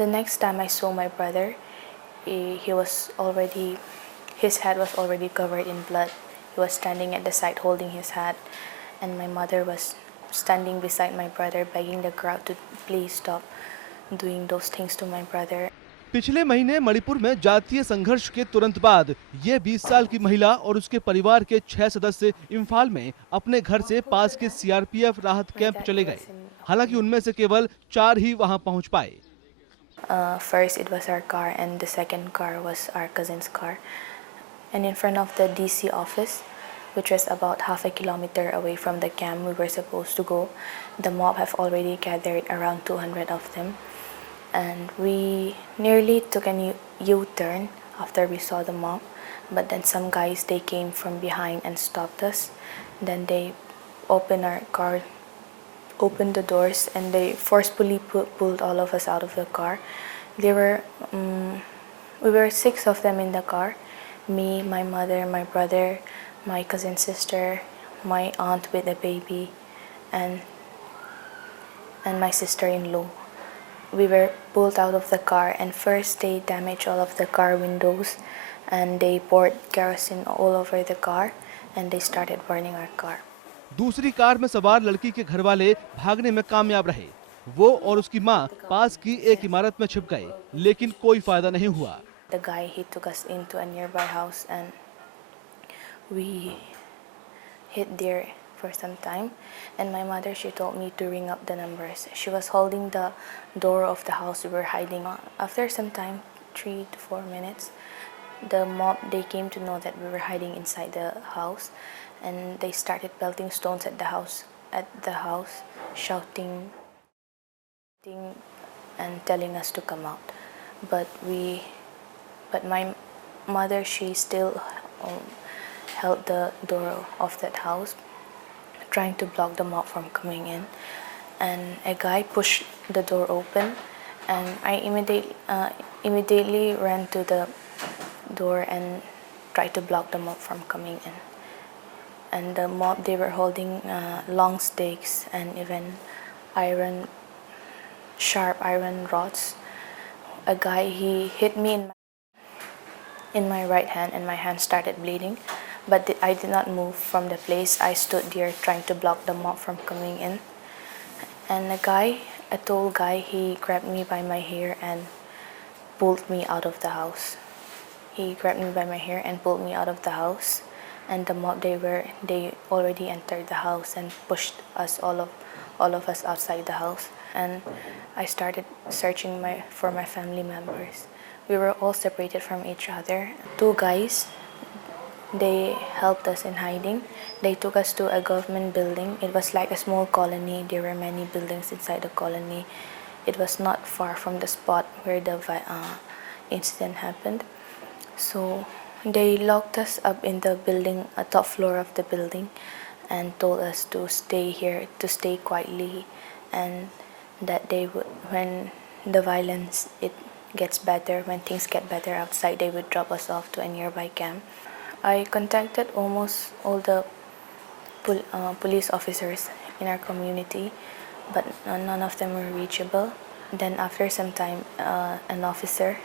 The next time I saw my brother, he was already, his head was already covered in blood. He was standing at the side holding his hat, and my mother was standing beside my brother begging the crowd to please stop doing those things to my brother. पिछले महीने मणिपुर में जातीय संघर्ष के तुरंत बाद ये 20 साल की महिला और उसके परिवार के 6 सदस्य इम्फाल में अपने घर से पास के सीआरपीएफ राहत कैंप चले गए। हालांकि उनमें से केवल 4 ही वहां पहुंच पाए। First it was our car, and the second car was our cousin's car. And in front of the DC office, which was about half a kilometer away from the camp we were supposed to go, the mob have already gathered around 200 of them. And we nearly took a U-turn after we saw the mob, but then some guys, they came from behind and stopped us. Then they opened our car, opened the doors, and they forcefully pulled all of us out of the car. We were 6 of them in the car: me, my mother, my brother, my cousin sister, my aunt with a baby, and my sister-in-law. We were pulled out of the car, and first they damaged all of the car windows, and they poured kerosene all over the car, and they started burning our car. दूसरी car में सवार लड़की के घर वाले भागने में कामयाब रहे। वो और उसकी मां पास की एक इमारत में छिप गए, लेकिन कोई फायदा नहीं हुआ। The guy, he took us into a nearby house, and we hid there for some time. And my mother, she told me to ring up the numbers. She was holding the door of the house we were hiding on. After some time, 3 to 4 minutes, the mob, they came to know that we were hiding inside the house, and they started pelting stones at the house, shouting and telling us to come out. But my mother, she still held the door of that house, trying to block the mob from coming in. And a guy pushed the door open, and I immediately ran to the door and tried to block the mob from coming in. And the mob, they were holding long sticks and even sharp iron rods. A guy, he hit me in my right hand, and my hand started bleeding, but I did not move from the place. I stood there trying to block the mob from coming in. And a tall guy, he grabbed me by my hair and pulled me out of the house. He grabbed me by my hair and pulled me out of the house. And the mob, they already entered the house and pushed us, all of us, outside the house. And I started searching for my family members. We were all separated from each other. 2 guys, they helped us in hiding. They took us to a government building. It was like a small colony. There were many buildings inside the colony. It was not far from the spot where the incident happened. So they locked us up in the building, a top floor of the building, and told us to stay here, to stay quietly, and that they would, when the violence, it gets better, when things get better outside, they would drop us off to a nearby camp. I contacted almost all the police officers in our community, but none of them were reachable. Then after some time, an officer,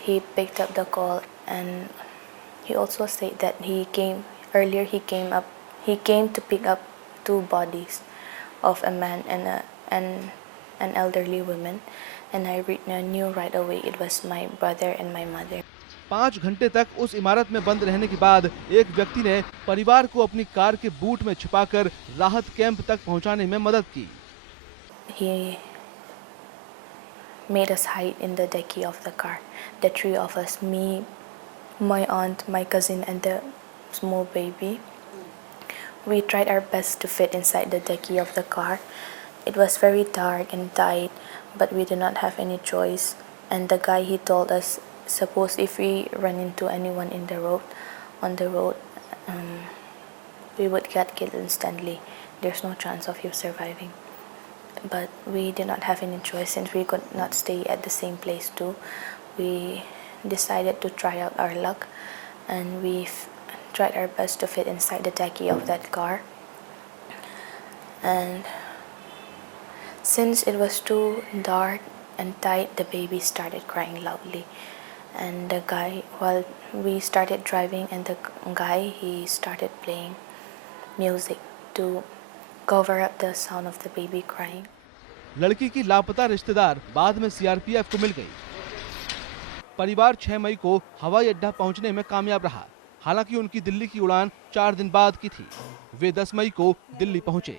he picked up the call, and he also said that he came to pick up 2 bodies of a man and an elderly woman, and I knew right away it was my brother and my mother. 5 घंटे तक उस इमारत में बंद रहने के बाद एक व्यक्ति ने परिवार को अपनी कार के बूट में छिपाकर राहत कैंप तक पहुंचाने में मदद की। He made us hide in the decky of the car. The 3 of us, me, my aunt, my cousin, and the small baby. We tried our best to fit inside the decky of the car. It was very dark and tight, but we did not have any choice. And the guy, he told us, suppose if we run into anyone on the road, we would get killed instantly. There's no chance of you surviving. But we did not have any choice, since we could not stay at the same place too. We decided to try out our luck, and we tried our best to fit inside the decky of that car. And since it was too dark and tight, the baby started crying loudly. And the guy, while we started driving, and the guy, he started playing music to cover up the sound of the baby crying. लड़की की लापता रिश्तेदार बाद में CRPF को मिल गई। परिवार 6 मई को हवाई अड्डा पहुंचने में कामयाब रहा। हालांकि उनकी दिल्ली की उड़ान 4 दिन बाद की थी। वे 10 मई को दिल्ली पहुंचे।